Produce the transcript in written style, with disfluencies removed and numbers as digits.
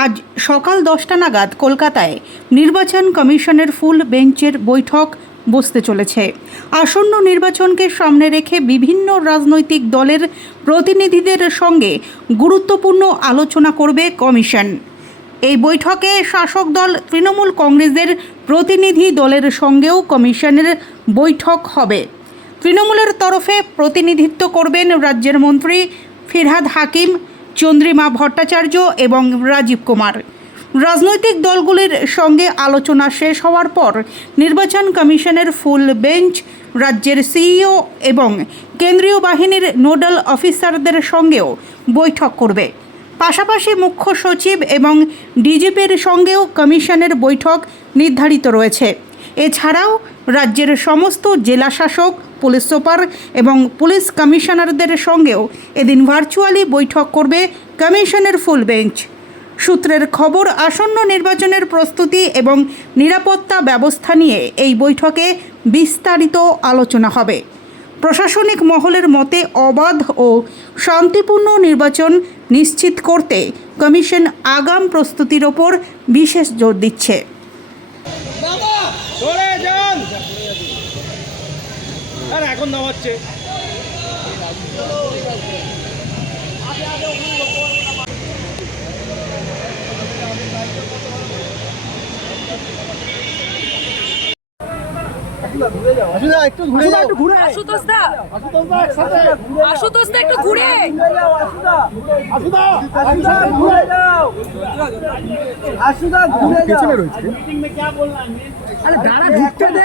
আজ সকাল 10টা নাগাদ কলকাতায় নির্বাচন কমিশনের ফুল বেঞ্চের বৈঠক বসতে চলেছে। আসন্ন নির্বাচনকে সামনে রেখে বিভিন্ন রাজনৈতিক দলের প্রতিনিধিদের সঙ্গে গুরুত্বপূর্ণ আলোচনা করবে কমিশন। এই বৈঠকে শাসক দল তৃণমূল কংগ্রেসের প্রতিনিধি দলের সঙ্গেও কমিশনের বৈঠক হবে। তৃণমূলের তরফে প্রতিনিধিত্ব করবেন রাজ্যের মন্ত্রী ফিরহাদ হাকিম, চন্দ্রিমা ভট্টাচার্য এবং রাজীব কুমার। রাজনৈতিক দলগুলির সঙ্গে আলোচনা শেষ হওয়ার পর নির্বাচন কমিশনের ফুল বেঞ্চ রাজ্যের সিইও এবং কেন্দ্রীয় বাহিনীর নোডাল অফিসারদের সঙ্গেও বৈঠক করবে। পাশাপাশি মুখ্য সচিব এবং ডিজিপির সঙ্গেও কমিশনের বৈঠক নির্ধারিত রয়েছে। এছাড়াও রাজ্যের সমস্ত জেলা শাসক, পুলিশ সুপার এবং পুলিশ কমিশনারদের সঙ্গেও এদিন ভার্চুয়ালি বৈঠক করবে কমিশনের ফুল বেঞ্চ। সূত্রের খবর, আসন্ন নির্বাচনের প্রস্তুতি এবং নিরাপত্তা ব্যবস্থা নিয়ে এই বৈঠকে বিস্তারিত আলোচনা হবে। প্রশাসনিক মহলের মতে অবাধ ও শান্তিপূর্ণ নির্বাচন নিশ্চিত করতে কমিশন আগাম প্রস্তুতির ওপর বিশেষ জোর দিচ্ছে। এখন নামাচ্ছে একটু ঘুরে যাও, একটু ঘুরে আশুতোষ দা একটু ঘুরে পেছনে রয়েছে। আরে দাঁড়া ঢুকতে দে।